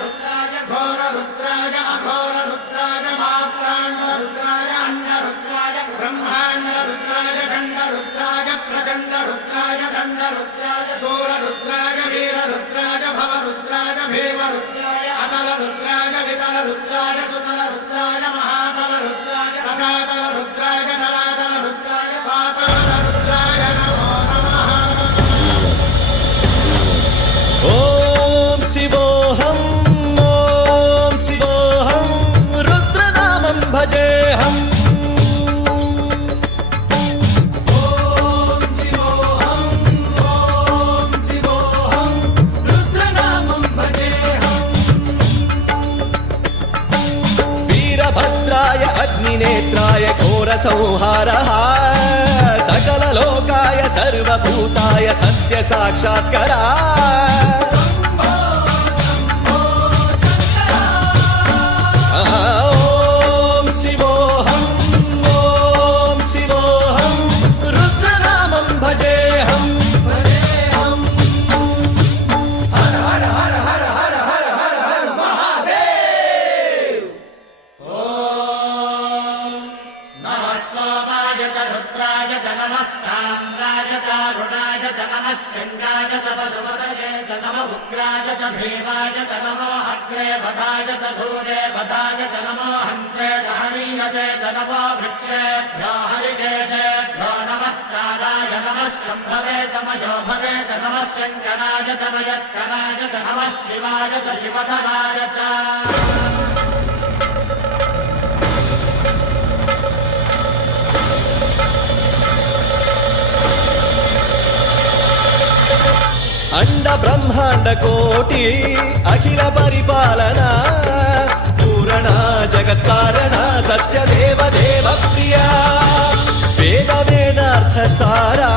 रुद्राय घोर रुद्राय अघोर रुद्राय मात्राण्ड रुद्राय अंड रुद्राय ब्रह्माण्ड रुद्राय खंड रुद्राय प्रचंड रुद्राय दंड रुद्राय सूर रुद्राय वीर रुद्राय भव रुद्राय भीम रुद्राय अतल रुद्राय वितल रुद्राय सुतल रुद्राय महातल रुद्राय सजातल रुद्राय जलातल रुद्राय पाताल रुद्राय नमो नमः। ओम शिवोऽहं रुद्रनामं भजेऽहम्। वीरभद्राय अग्निनेत्राय घोरसंहारः सकललोकाय सर्वभूताय सत्यसाक्षात्करा। ओम शिवोऽहं रुद्रनामं भजेऽहम्। हर हर हर हर हर हर हर हर महादेव। नमः सोमाय च रुद्राय च नमस्ताम्राय च रुणाय च नमः शृङ्गाय च पशुपतये च नमः उग्राय च भीमाय च नमो अग्रे बधाय च धूरे बधाय च नमो हन्त्रे सहनीयसे च नमो वृक्षेभ्यो हरिकेशेभ्यो नमस्काराय नमः शम्भवे च मयोभवे च नमः शङ्कराय च मयस्कराय च नमः शिवाय च शिवधराय च। अंड ब्रह्मांड कोटि अखिल परिपालना पूरणा जगत्कारणा सत्य देव देव प्रिया वेद वेदार्थ सारा